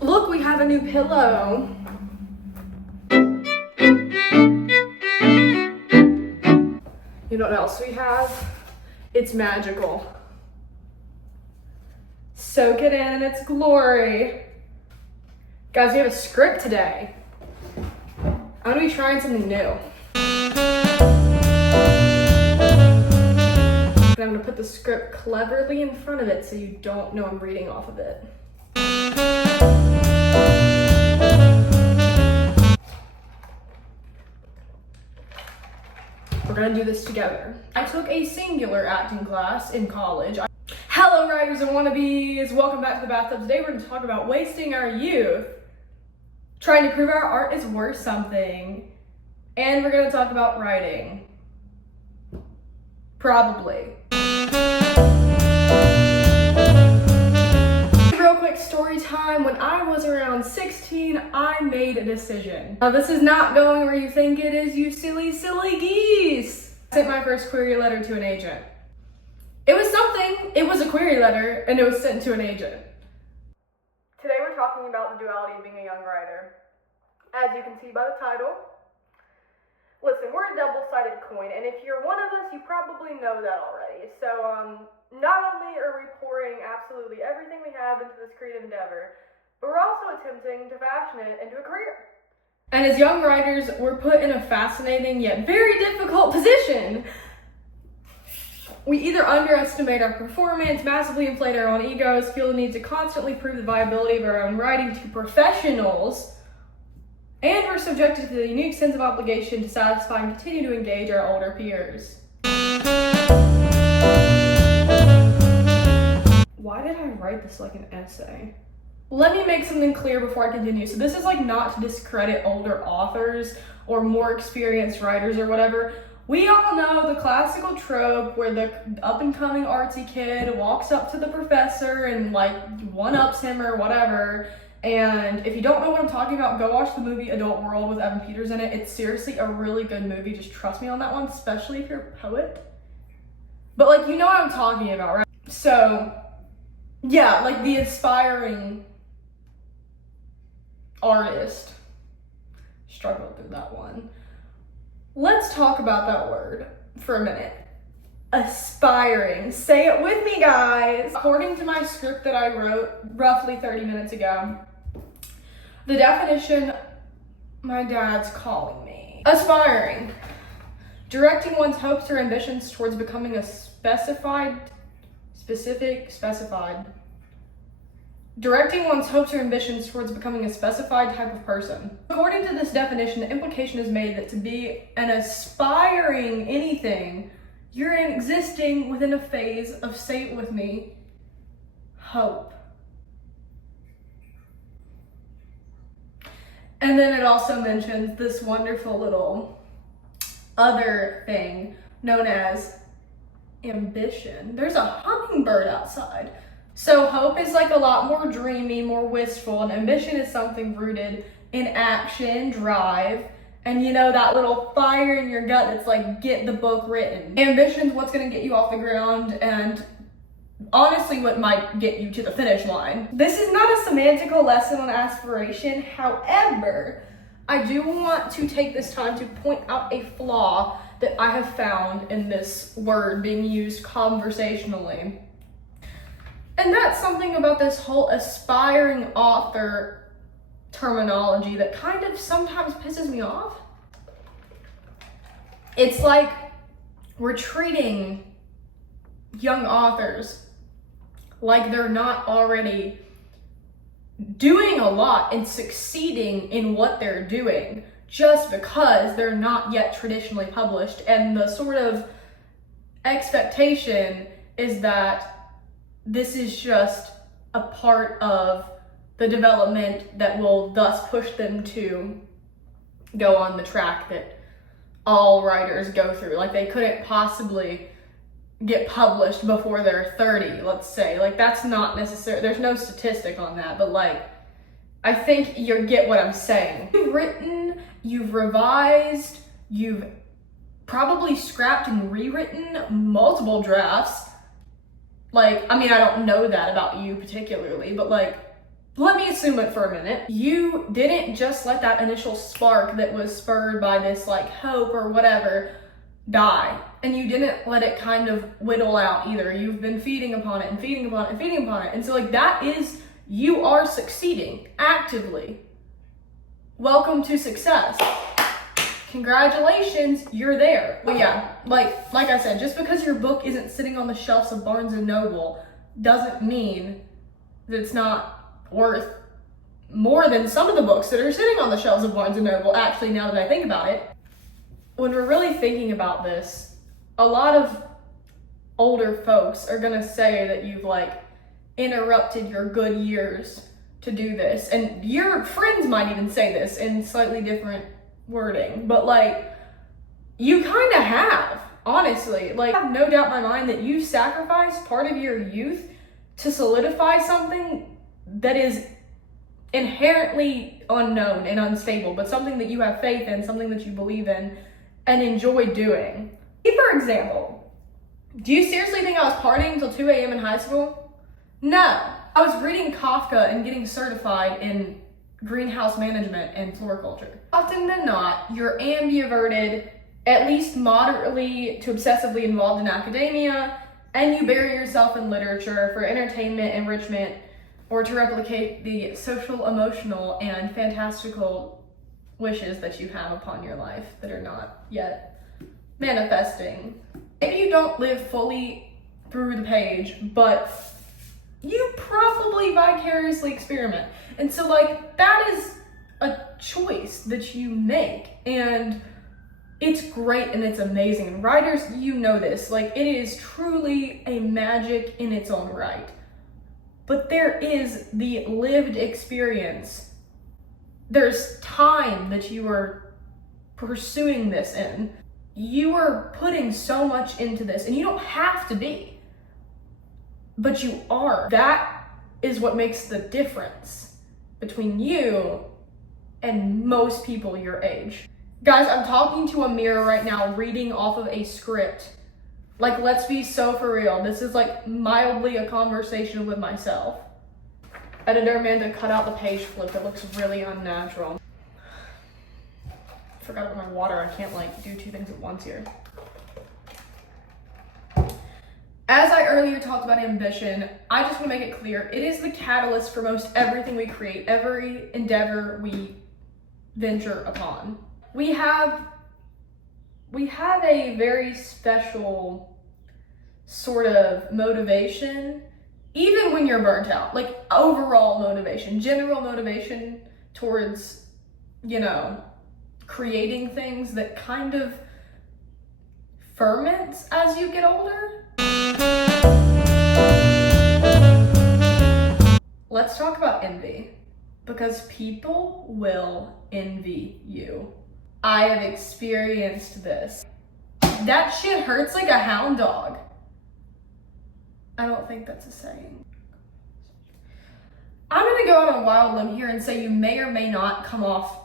Look, we have a new pillow. You know what else we have? It's magical. Soak it in its glory. Guys, we have a script today. I'm gonna be trying something new. And I'm gonna put the script cleverly in front of it so you don't know I'm reading off of it. We're gonna do this together. I took a singular acting class in college. Hello writers and wannabes, welcome back to the bathtub. Today we're gonna talk about wasting our youth, trying to prove our art is worth something, and we're gonna talk about writing. Probably. Real quick story time. When I was around 16, I made a decision. Now this is not going where you think it is, you silly, silly geese. I sent my first query letter to an agent. It was something. It was a query letter, and it was sent to an agent. Today we're talking about the duality of being a young writer. As you can see by the title, listen, we're a double-sided coin, and if you're one of us, you probably know that already. So, not only are we pouring absolutely everything we have into this creative endeavor, but we're also attempting to fashion it into a career. And as young writers, we're put in a fascinating yet very difficult position. We either underestimate our performance, massively inflate our own egos, feel the need to constantly prove the viability of our own writing to professionals, and we're subjected to the unique sense of obligation to satisfy and continue to engage our older peers. Why did I write this like an essay? Let me make something clear before I continue. So this is like not to discredit older authors or more experienced writers or whatever. We all know the classical trope where the up-and-coming artsy kid walks up to the professor and like one-ups him or whatever. And if you don't know what I'm talking about, go watch the movie Adult World with Evan Peters in it. It's seriously a really good movie. Just trust me on that one, especially if you're a poet. But like, you know what I'm talking about, right? So, yeah, like the aspiring artist. Struggled through that one. Let's talk about that word for a minute. Aspiring. Say it with me, guys. According to my script that I wrote roughly 30 minutes ago, the definition, my dad's calling me. Aspiring. Directing one's hopes or ambitions towards becoming a Directing one's hopes or ambitions towards becoming a specified type of person. According to this definition, the implication is made that to be an aspiring anything, you're existing within a phase of, say it with me, hope. And then it also mentions this wonderful little other thing known as ambition. There's a hummingbird outside. So hope is like a lot more dreamy, more wistful, and ambition is something rooted in action, drive, and you know, that little fire in your gut that's like, get the book written. Ambition's what's gonna get you off the ground and honestly what might get you to the finish line. This is not a semantical lesson on aspiration. However, I do want to take this time to point out a flaw that I have found in this word being used conversationally. And that's something about this whole aspiring author terminology that kind of sometimes pisses me off. It's like we're treating young authors like they're not already doing a lot and succeeding in what they're doing just because they're not yet traditionally published. And the sort of expectation is that this is just a part of the development that will thus push them to go on the track that all writers go through. Like they couldn't possibly get published before they're 30, let's say. Like that's not necessary. There's no statistic on that, but like, I think you get what I'm saying. You've written, you've revised, you've probably scrapped and rewritten multiple drafts. Like, I mean, I don't know that about you particularly, but like, let me assume it for a minute. You didn't just let that initial spark that was spurred by this like hope or whatever die. And you didn't let it kind of whittle out either. You've been feeding upon it and feeding upon it and feeding upon it. And so like that is, you are succeeding actively. Welcome to success. Congratulations, you're there. But yeah, like I said, just because your book isn't sitting on the shelves of Barnes and Noble doesn't mean that it's not worth more than some of the books that are sitting on the shelves of Barnes and Noble, actually, now that I think about it. When we're really thinking about this, a lot of older folks are gonna say that you've like interrupted your good years to do this. And your friends might even say this in slightly different wording, but like, you kind of have, honestly. Like, I have no doubt in my mind that you sacrificed part of your youth to solidify something that is inherently unknown and unstable, but something that you have faith in, something that you believe in and enjoy doing. For example, do you seriously think I was partying until 2 a.m. in high school? No. I was reading Kafka and getting certified in greenhouse management and floriculture. Often than not, you're ambiverted, at least moderately to obsessively involved in academia, and you bury yourself in literature for entertainment, enrichment, or to replicate the social, emotional, and fantastical wishes that you have upon your life that are not yet manifesting. Maybe you don't live fully through the page, but you probably vicariously experiment. And so like, that is a choice that you make, and it's great and it's amazing. And writers, you know this, like it is truly a magic in its own right. But there is the lived experience. There's time that you are pursuing this in. You are putting so much into this, and you don't have to be, but you are. That is what makes the difference between you and most people your age. Guys, I'm talking to a mirror right now, reading off of a script. Like, let's be so for real. This is like mildly a conversation with myself. Editor Amanda, cut out the page flip. It looks really unnatural. Forgot about my water. I can't like do two things at once here. As I earlier talked about ambition, I just want to make it clear, it is the catalyst for most everything we create, every endeavor we venture upon. We have a very special sort of motivation, even when you're burnt out, like overall motivation, general motivation towards, creating things that kind of ferments as you get older. Let's talk about envy, because people will envy you. I have experienced this. That shit hurts like a hound dog. I don't think that's a saying. I'm gonna go out on a wild limb here and say you may or may not come off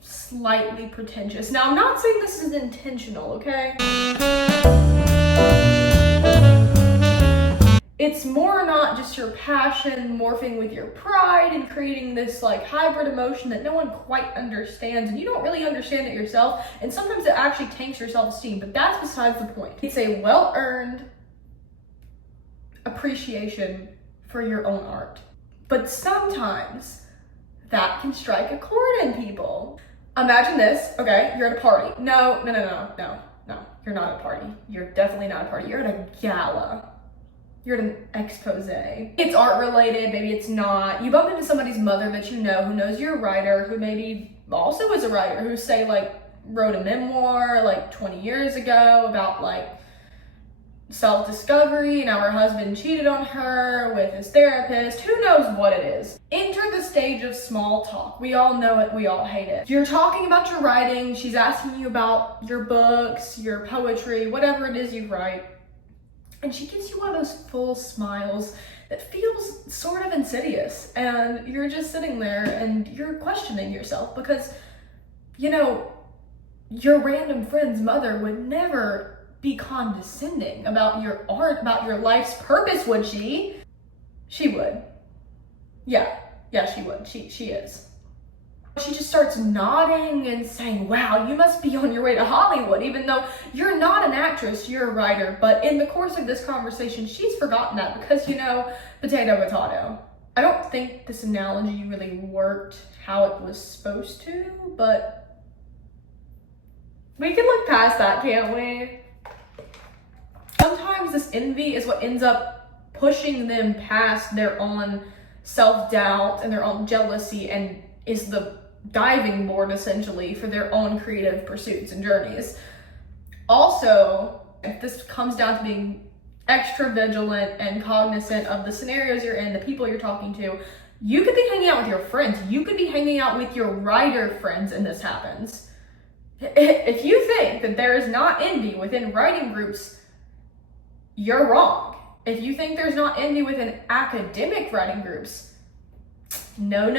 slightly pretentious. Now, I'm not saying this is intentional, okay? It's more not just your passion morphing with your pride and creating this like hybrid emotion that no one quite understands, and you don't really understand it yourself, and sometimes it actually tanks your self-esteem, but that's besides the point. It's a well-earned appreciation for your own art. But sometimes that can strike a chord in people. Imagine this, okay, you're at a party. No, you're not at a party. You're definitely not at a party. You're at a gala. You're at an expose. It's art related, maybe it's not. You bump into somebody's mother that you know, who knows you're a writer, who maybe also is a writer, who say like wrote a memoir like 20 years ago about like self-discovery. Now her husband cheated on her with his therapist. Who knows what it is? Enter the stage of small talk. We all know it, we all hate it. You're talking about your writing, she's asking you about your books, your poetry, whatever it is you write. And she gives you one of those full smiles that feels sort of insidious. And you're just sitting there and you're questioning yourself because, your random friend's mother would never be condescending about your art, about your life's purpose, would she? She would. Yeah. Yeah, she would. She is. She just starts nodding and saying, wow, you must be on your way to Hollywood, even though you're not an actress, you're a writer. But in the course of this conversation, she's forgotten that because, you know, potato. I don't think this analogy really worked how it was supposed to, but we can look past that, can't we? Sometimes this envy is what ends up pushing them past their own self-doubt and their own jealousy, and is the diving board essentially for their own creative pursuits and journeys. Also, if this comes down to being extra vigilant and cognizant of the scenarios you're in, the people you're talking to, you could be hanging out with your friends. You could be hanging out with your writer friends and this happens. If you think that there is not envy within writing groups, you're wrong. If you think there's not envy within academic writing groups, no.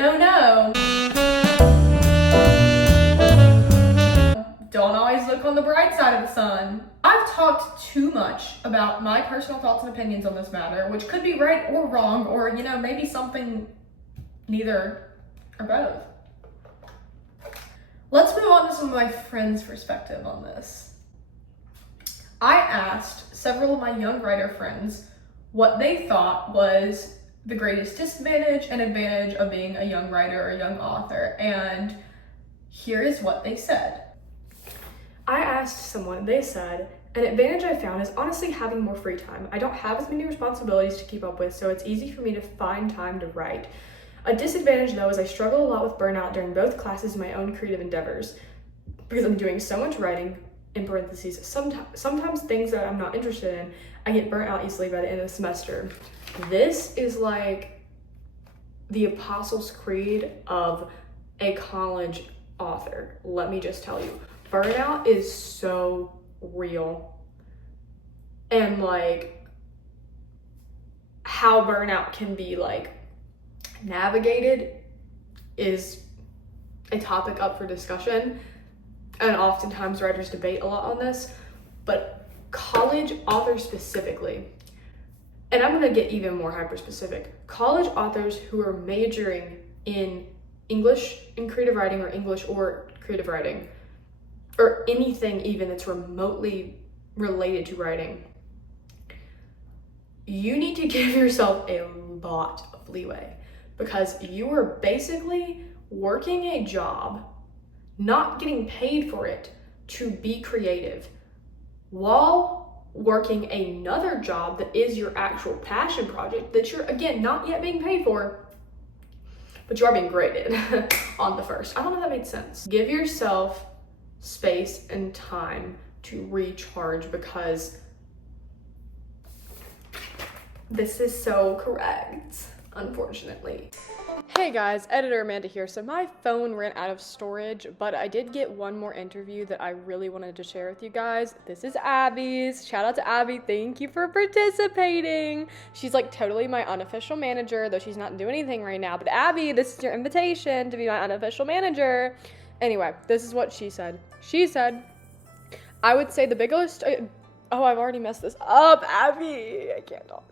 Don't always look on the bright side of the sun. I've talked too much about my personal thoughts and opinions on this matter, which could be right or wrong, or, you know, maybe something neither or both. Let's move on to some of my friends' perspective on this. I asked several of my young writer friends what they thought was the greatest disadvantage and advantage of being a young writer or a young author, and here is what they said. I asked someone, they said, an advantage I found is honestly having more free time. I don't have as many responsibilities to keep up with, so it's easy for me to find time to write. A disadvantage, though, is I struggle a lot with burnout during both classes and my own creative endeavors because I'm doing so much writing, in parentheses, sometimes things that I'm not interested in. I get burnt out easily by the end of the semester. This is like the Apostles' Creed of a college author. Let me just tell you, burnout is so real. And like how burnout can be like navigated is a topic up for discussion. And oftentimes writers debate a lot on this, but college authors specifically, and I'm gonna get even more hyper specific, college authors who are majoring in English in creative writing, or English or creative writing, or anything even that's remotely related to writing, you need to give yourself a lot of leeway, because you are basically working a job, not getting paid for it, to be creative, while working another job that is your actual passion project that you're, again, not yet being paid for, but you are being graded on the first. I don't know if that made sense. Give yourself space and time to recharge, because this is so correct, unfortunately. Hey guys, editor Amanda here. So my phone ran out of storage, but I did get one more interview that I really wanted to share with you guys. This is Abby's. Shout out to Abby. Thank you for participating. She's like totally my unofficial manager, though she's not doing anything right now. But Abby, this is your invitation to be my unofficial manager. Anyway, this is what she said. She said, I would say the biggest, oh, I've already messed this up, Abby. I can't talk.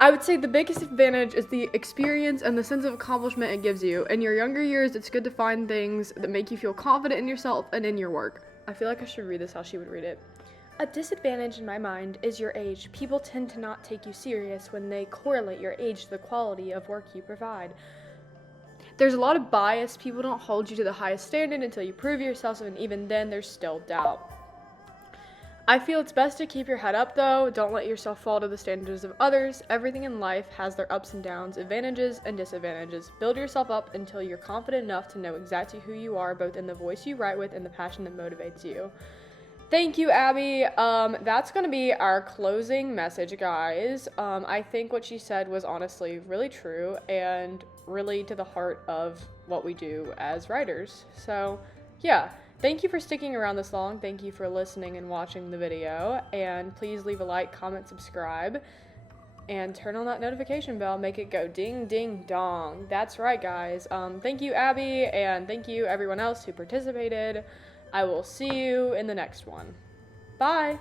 I would say the biggest advantage is the experience and the sense of accomplishment it gives you. In your younger years, it's good to find things that make you feel confident in yourself and in your work. I feel like I should read this how she would read it. A disadvantage in my mind is your age. People tend to not take you serious when they correlate your age to the quality of work you provide. There's a lot of bias. People don't hold you to the highest standard until you prove yourself, and even then there's still doubt. I feel it's best to keep your head up though. Don't let yourself fall to the standards of others. Everything in life has their ups and downs, advantages and disadvantages. Build yourself up until you're confident enough to know exactly who you are, both in the voice you write with and the passion that motivates you. Thank you, Abby. That's gonna be our closing message, guys. I think what she said was honestly really true and really to the heart of what we do as writers. So yeah. Thank you for sticking around this long. Thank you for listening and watching the video. And please leave a like, comment, subscribe, and turn on that notification bell. Make it go ding, ding, dong. That's right, guys. Thank you, Abby, and thank you everyone else who participated. I will see you in the next one. Bye.